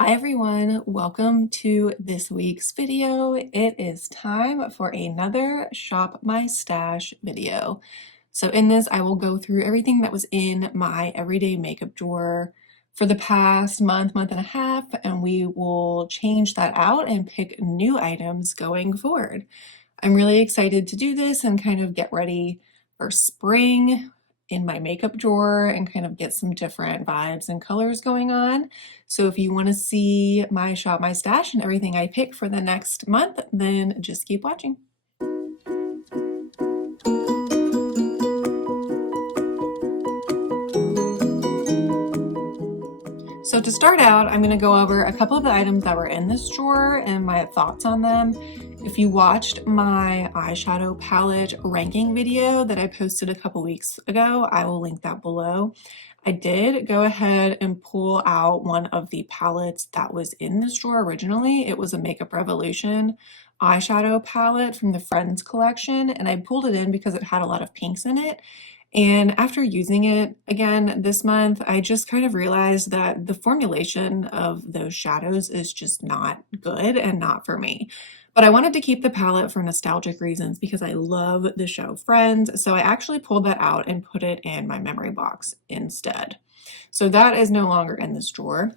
Hi everyone, welcome to this week's video. It is time for another Shop My Stash video. So in this, I will go through everything that was in my everyday makeup drawer for the past month and a half, and we will change that out and pick new items going forward. I'm really excited to do this and kind of get ready for spring in my makeup drawer and kind of get some different vibes and colors going on. So if you want to see my shop, my stash, and everything I pick for the next month, then just keep watching. So to start out, I'm going to go over a couple of the items that were in this drawer and my thoughts on them. If you watched my eyeshadow palette ranking video that I posted a couple weeks ago, I will link that below. I did go ahead and pull out one of the palettes that was in this drawer originally. It was a Makeup Revolution eyeshadow palette from the Friends collection, and I pulled it in because it had a lot of pinks in it. And after using it again this month, I just kind of realized that the formulation of those shadows is just not good and not for me. But I wanted to keep the palette for nostalgic reasons because I love the show Friends. So I actually pulled that out and put it in my memory box instead. So that is no longer in this drawer.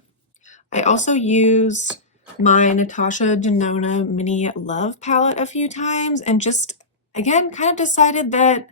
I also used my Natasha Denona Mini Love palette a few times and just, again, kind of decided that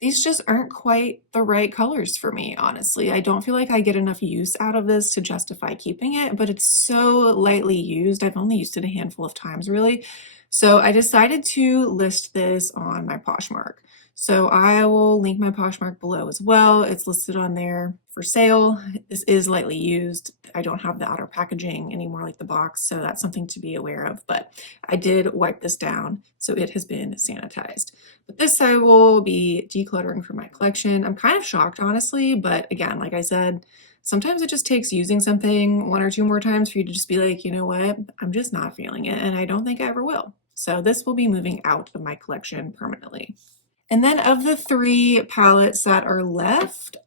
these just aren't quite the right colors for me, honestly. I don't feel like I get enough use out of this to justify keeping it, but it's so lightly used. I've only used it a handful of times, really. So I decided to list this on my Poshmark. So I will link my Poshmark below as well. It's listed on there for sale. This is lightly used. I don't have the outer packaging anymore like the box, so that's something to be aware of, but I did wipe this down, so it has been sanitized. But this I will be decluttering for my collection. I'm kind of shocked, honestly, but again, like I said, sometimes it just takes using something one or two more times for you to just be like, you know what, I'm just not feeling it, and I don't think I ever will. So this will be moving out of my collection permanently. And then of the three palettes that are left,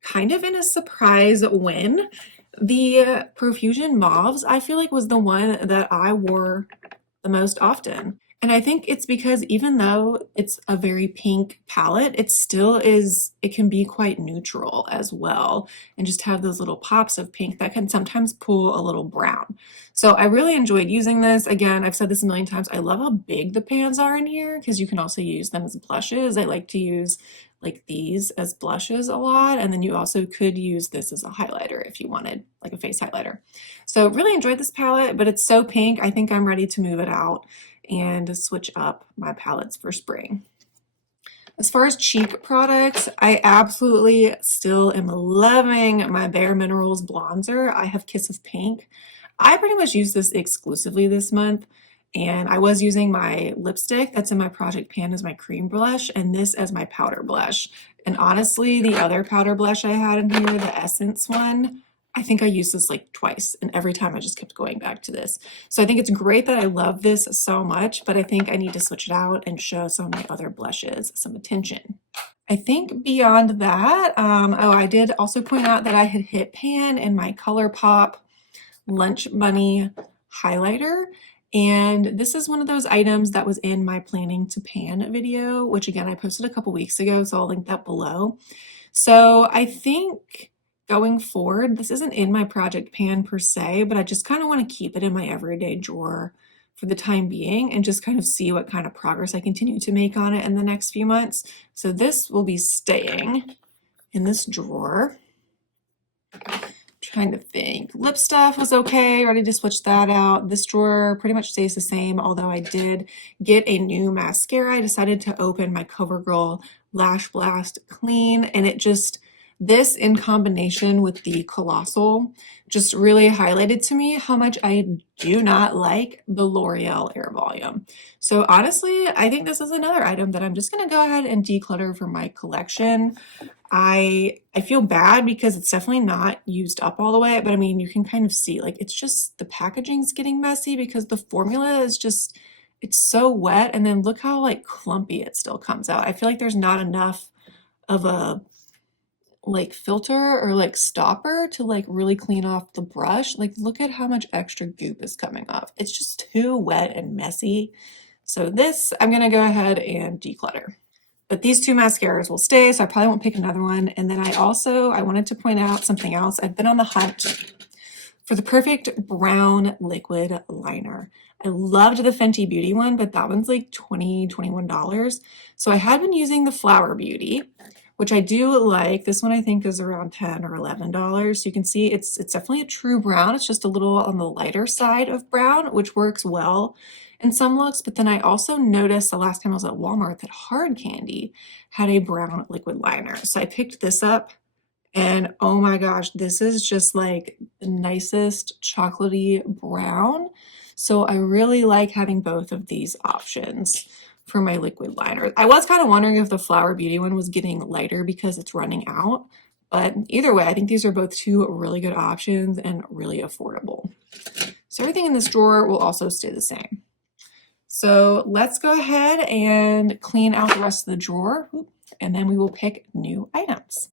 kind of in a surprise win, the Profusion Mauves, I feel like was the one that I wore the most often. And I think it's because even though it's a very pink palette, it still is, it can be quite neutral as well and just have those little pops of pink that can sometimes pull a little brown. So I really enjoyed using this. Again, I've said this a million times, I love how big the pans are in here because you can also use them as blushes. I like to use like these as blushes a lot, and then you also could use this as a highlighter if you wanted like a face highlighter. So really enjoyed this palette, but it's so pink, I think I'm ready to move it out and switch up my palettes for spring. As far as cheek products, I absolutely still am loving my Bare Minerals bronzer. I have Kiss of Pink. I pretty much use this exclusively this month, and I was using my lipstick that's in my Project Pan as my cream blush and this as my powder blush. And honestly, the other powder blush I had in here, the Essence one, I think I used this like twice, and every time I just kept going back to this. So I think it's great that I love this so much, but I think I need to switch it out and show some of my other blushes some attention. I think beyond that, oh, I did also point out that I had hit pan in my ColourPop Lunch Bunny highlighter. And this is one of those items that was in my planning to pan video, which again, I posted a couple weeks ago, so I'll link that below. So I think going forward, this isn't in my project pan per se, but I just kind of want to keep it in my everyday drawer for the time being and just kind of see what kind of progress I continue to make on it in the next few months. So this will be staying in this drawer. Trying to think. Lip stuff was okay, ready to switch that out. This drawer pretty much stays the same, although I did get a new mascara. I decided to open my CoverGirl Lash Blast Clean, and it just, this in combination with the Colossal just really highlighted to me how much I do not like the L'Oreal Air Volume. So honestly, I think this is another item that I'm just gonna go ahead and declutter from my collection. I feel bad because it's definitely not used up all the way, but I mean, you can kind of see like it's just the packaging's getting messy because the formula is just, it's so wet, and then look how like clumpy it still comes out. I feel like there's not enough of a like filter or like stopper to like really clean off the brush. Like look at how much extra goop is coming off. It's just too wet and messy. So this, I'm gonna go ahead and declutter. But these two mascaras will stay, so I probably won't pick another one. And then I wanted to point out something else. I've been on the hunt for the perfect brown liquid liner. I loved the Fenty Beauty one, but that one's like $21. So I had been using the Flower Beauty, which I do like. This one I think is around $10 or $11. So you can see it's definitely a true brown. It's just a little on the lighter side of brown, which works well in some looks. But then I also noticed the last time I was at Walmart that Hard Candy had a brown liquid liner. So I picked this up. And oh my gosh, this is just like the nicest chocolatey brown. So I really like having both of these options for my liquid liner. I was kind of wondering if the Flower Beauty one was getting lighter because it's running out. But either way, I think these are both two really good options and really affordable. So everything in this drawer will also stay the same. So let's go ahead and clean out the rest of the drawer, and then we will pick new items.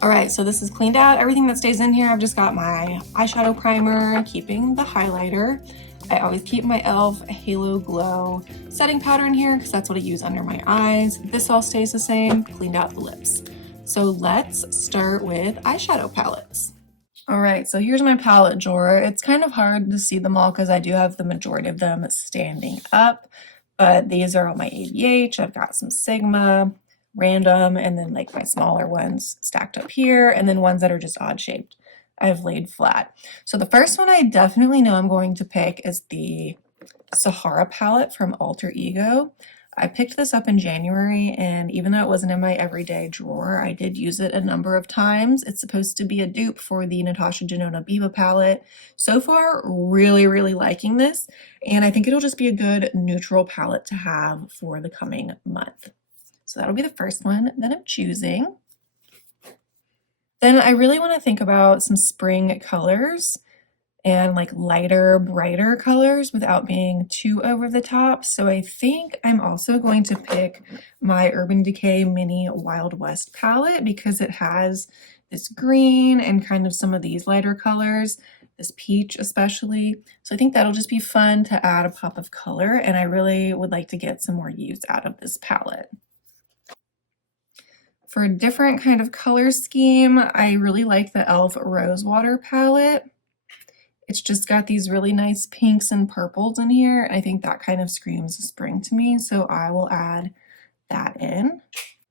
All right, so this is cleaned out. Everything that stays in here, I've just got my eyeshadow primer, keeping the highlighter. I always keep my e.l.f. Halo Glow setting powder in here because that's what I use under my eyes. This all stays the same, cleaned out the lips. So let's start with eyeshadow palettes. All right, so here's my palette drawer. It's kind of hard to see them all because I do have the majority of them standing up, but these are all my ABH. I've got some Sigma, random, and then like my smaller ones stacked up here, and then ones that are just odd shaped I've laid flat. So the first one I definitely know I'm going to pick is the Sahara palette from Alter Ego. I picked this up in January, and even though it wasn't in my everyday drawer, I did use it a number of times. It's supposed to be a dupe for the Natasha Denona Biba palette. So far, really, really liking this, and I think it'll just be a good neutral palette to have for the coming month. So that'll be the first one that I'm choosing. Then I really want to think about some spring colors and like lighter, brighter colors without being too over the top. So I think I'm also going to pick my Urban Decay Mini Wild West palette because it has this green and kind of some of these lighter colors, this peach especially. So I think that'll just be fun to add a pop of color, and I really would like to get some more use out of this palette. For a different kind of color scheme, I really like the e.l.f. Rosewater palette. It's just got these really nice pinks and purples in here. I think that kind of screams spring to me, so I will add that in.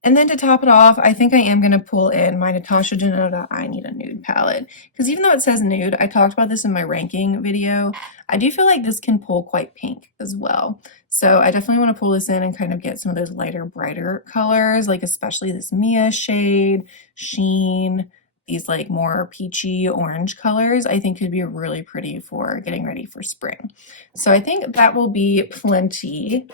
And then to top it off, I think I am going to pull in my Natasha Denona I Need a Nude palette. Because even though it says nude, I talked about this in my ranking video, I do feel like this can pull quite pink as well. So I definitely want to pull this in and kind of get some of those lighter, brighter colors, like especially this Mia shade, Sheen, these like more peachy orange colors, I think could be really pretty for getting ready for spring. So I think that will be plenty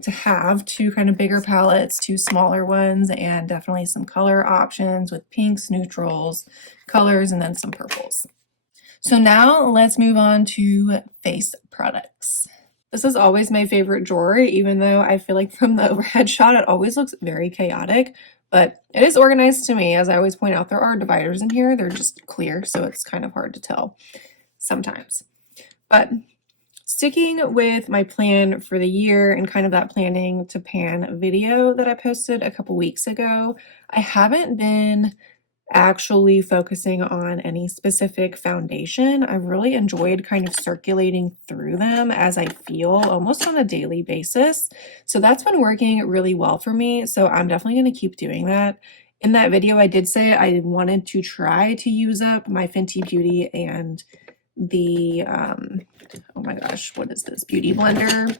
to have two kind of bigger palettes, two smaller ones, and definitely some color options with pinks, neutrals, colors, and then some purples. So now let's move on to face products. This is always my favorite drawer, even though I feel like from the overhead shot, it always looks very chaotic, but it is organized to me. As I always point out, there are dividers in here. They're just clear, so it's kind of hard to tell sometimes. But sticking with my plan for the year and kind of that planning to pan video that I posted a couple weeks ago, I haven't been actually focusing on any specific foundation. I've really enjoyed kind of circulating through them as I feel almost on a daily basis. So that's been working really well for me. So I'm definitely going to keep doing that. In that video, I did say I wanted to try to use up my Fenty Beauty and the, oh my gosh, what is this? Beauty Blender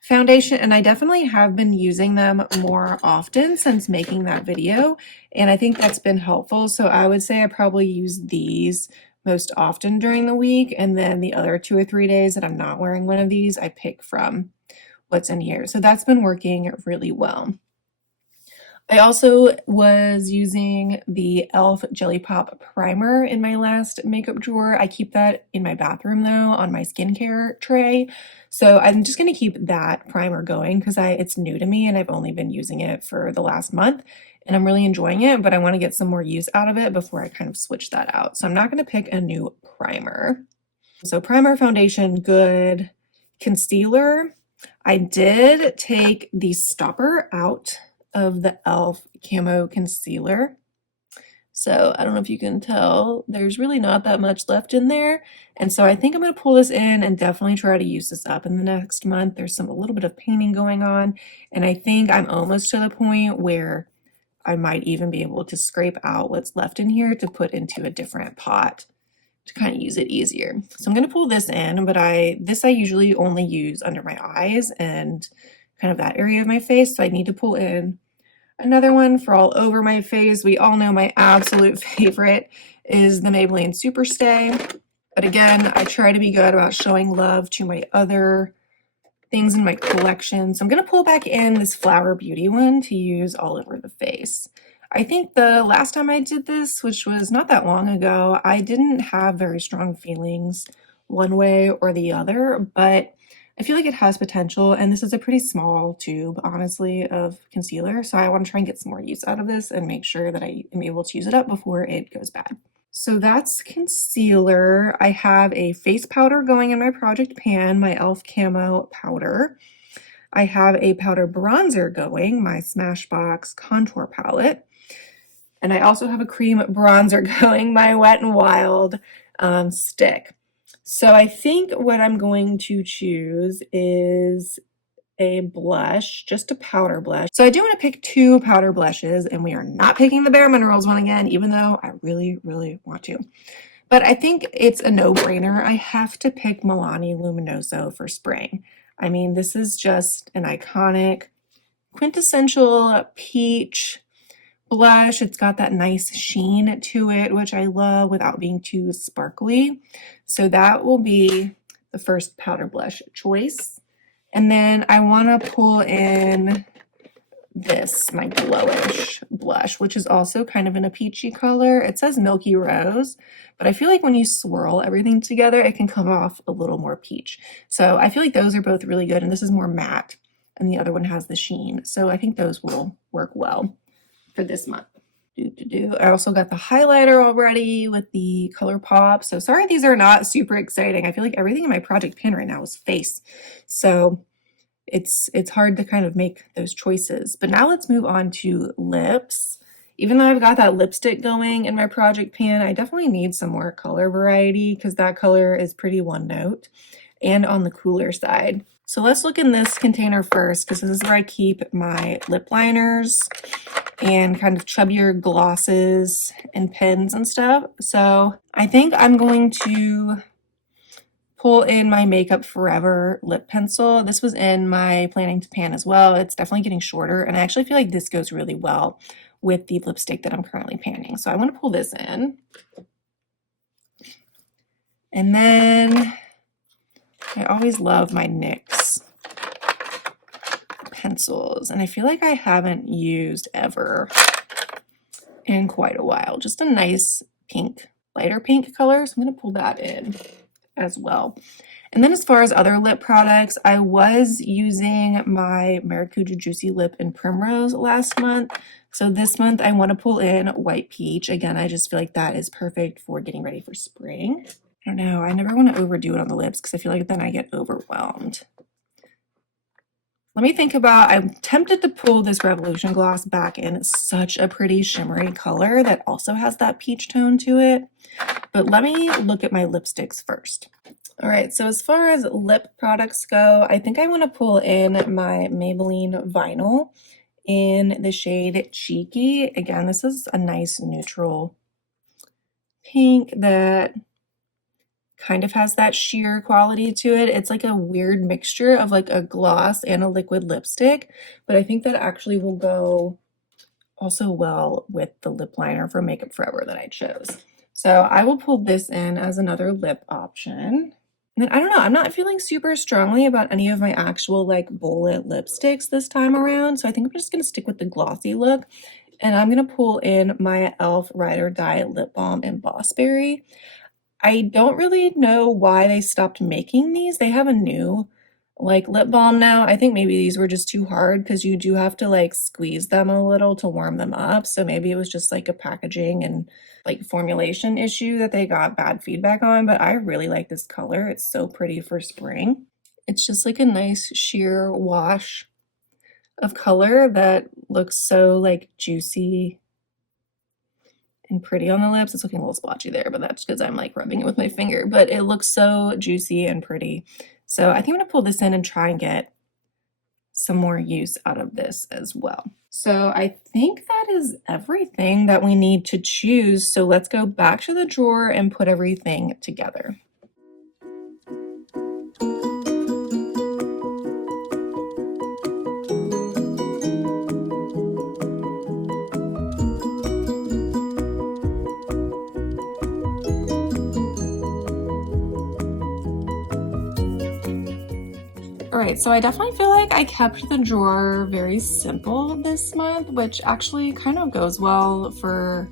foundation, and I definitely have been using them more often since making that video, and I think that's been helpful. So I would say I probably use these most often during the week, and then the other 2 or 3 days that I'm not wearing one of these, I pick from what's in here. So that's been working really well. I also was using the e.l.f. Jelly Pop Primer in my last makeup drawer. I keep that in my bathroom though, on my skincare tray. So I'm just gonna keep that primer going because it's new to me and I've only been using it for the last month and I'm really enjoying it, but I want to get some more use out of it before I kind of switch that out. So I'm not gonna pick a new primer. So primer, foundation, good. Concealer, I did take the stopper out of the e.l.f. Camo Concealer. So I don't know if you can tell, there's really not that much left in there. And so I think I'm going to pull this in and definitely try to use this up in the next month. There's a little bit of painting going on. And I think I'm almost to the point where I might even be able to scrape out what's left in here to put into a different pot to kind of use it easier. So I'm going to pull this in, but I usually only use under my eyes and kind of that area of my face. So I need to pull in another one for all over my face. We all know my absolute favorite is the Maybelline Superstay. But again, I try to be good about showing love to my other things in my collection. So I'm going to pull back in this Flower Beauty one to use all over the face. I think the last time I did this, which was not that long ago, I didn't have very strong feelings one way or the other, but I feel like it has potential, and this is a pretty small tube, honestly, of concealer, so I want to try and get some more use out of this and make sure that I am able to use it up before it goes bad. So that's concealer. I have a face powder going in my project pan, my e.l.f. Camo powder. I have a powder bronzer going, my Smashbox contour palette. And I also have a cream bronzer going, my Wet n Wild stick. So I think what I'm going to choose is a blush, just a powder blush. So I do want to pick two powder blushes, and we are not picking the Bare Minerals one again, even though I really, really want to. But I think it's a no-brainer. I have to pick Milani Luminoso for spring. I mean, this is just an iconic, quintessential peach blush. It's got that nice sheen to it, which I love without being too sparkly. So that will be the first powder blush choice. And then I want to pull in this, my Glowish blush, which is also kind of in a peachy color. It says Milky Rose, but I feel like when you swirl everything together, it can come off a little more peach. So I feel like those are both really good, and this is more matte, and the other one has the sheen. So I think those will work well for this month. I also got the highlighter already with the ColourPop. So sorry these are not super exciting. I feel like everything in my project pan right now is face. So it's hard to kind of make those choices. But now let's move on to lips. Even though I've got that lipstick going in my project pan, I definitely need some more color variety because that color is pretty one note and on the cooler side. So let's look in this container first because this is where I keep my lip liners and kind of chubbier glosses and pens and stuff. So I think I'm going to pull in my Makeup Forever lip pencil. This was in my planning to pan as well. It's definitely getting shorter, and I actually feel like this goes really well with the lipstick that I'm currently panning. So I want to pull this in. And then I always love my NYX pencils, and I feel like I haven't used Ever in quite a while. Just a nice pink, lighter pink color. So I'm going to pull that in as well. And then as far as other lip products, I was using my Maracuja Juicy Lip in Primrose last month. So this month I want to pull in White Peach. Again, I just feel like that is perfect for getting ready for spring. I don't know, I never want to overdo it on the lips because I feel like then I get overwhelmed. Let me think about, I'm tempted to pull this Revolution gloss back in. It's such a pretty shimmery color that also has that peach tone to it. But let me look at my lipsticks first. All right, so as far as lip products go, I think I want to pull in my Maybelline Vinyl in the shade Cheeky. Again, this is a nice neutral pink that kind of has that sheer quality to it. It's like a weird mixture of like a gloss and a liquid lipstick, but I think that actually will go also well with the lip liner for Makeup Forever that I chose. So I will pull this in as another lip option. And then I don't know, I'm not feeling super strongly about any of my actual like bullet lipsticks this time around. So I think I'm just gonna stick with the glossy look. And I'm gonna pull in my e.l.f. Ride or Die Lip Balm in Bossberry. I don't really know why they stopped making these. They have a new like lip balm now. I think maybe these were just too hard because you do have to like squeeze them a little to warm them up. So maybe it was just like a packaging and like formulation issue that they got bad feedback on, but I really like this color. It's so pretty for spring. It's just like a nice sheer wash of color that looks so like juicy and pretty on the lips. It's looking a little splotchy there, but that's because I'm like rubbing it with my finger, but it looks so juicy and pretty. So I think I'm gonna pull this in and try and get some more use out of this as well. So I think that is everything that we need to choose. So let's go back to the drawer and put everything together. All right, so I definitely feel like I kept the drawer very simple this month, which actually kind of goes well for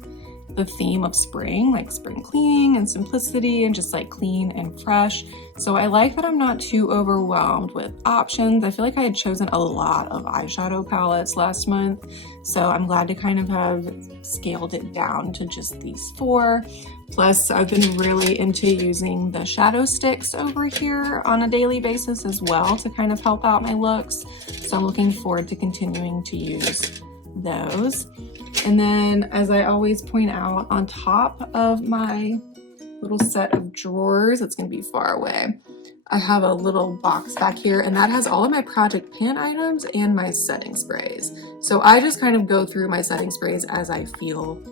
the theme of spring, like spring cleaning and simplicity and just like clean and fresh. So I like that I'm not too overwhelmed with options. I feel like I had chosen a lot of eyeshadow palettes last month, so I'm glad to kind of have scaled it down to just these 4. Plus, I've been really into using the shadow sticks over here on a daily basis as well to kind of help out my looks. So I'm looking forward to continuing to use those. And then, as I always point out, on top of my little set of drawers, it's gonna be far away, I have a little box back here, and that has all of my Project Pan items and my setting sprays. So I just kind of go through my setting sprays as I feel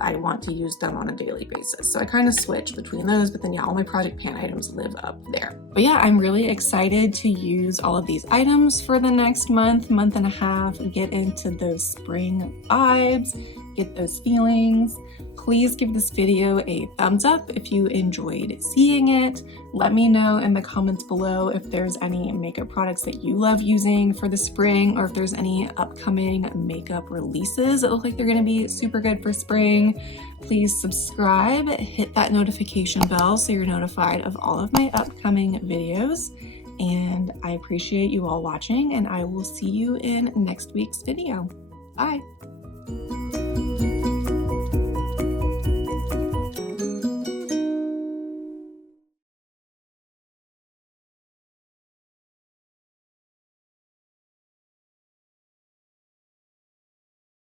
I want to use them on a daily basis. So I kind of switch between those, but then yeah, all my Project Pan items live up there. But yeah, I'm really excited to use all of these items for the next month and a half, get into those spring vibes, get those feelings. Please give this video a thumbs up if you enjoyed seeing it. Let me know in the comments below if there's any makeup products that you love using for the spring, or if there's any upcoming makeup releases that look like they're gonna be super good for spring. Please subscribe, hit that notification bell so you're notified of all of my upcoming videos. And I appreciate you all watching, and I will see you in next week's video. Bye.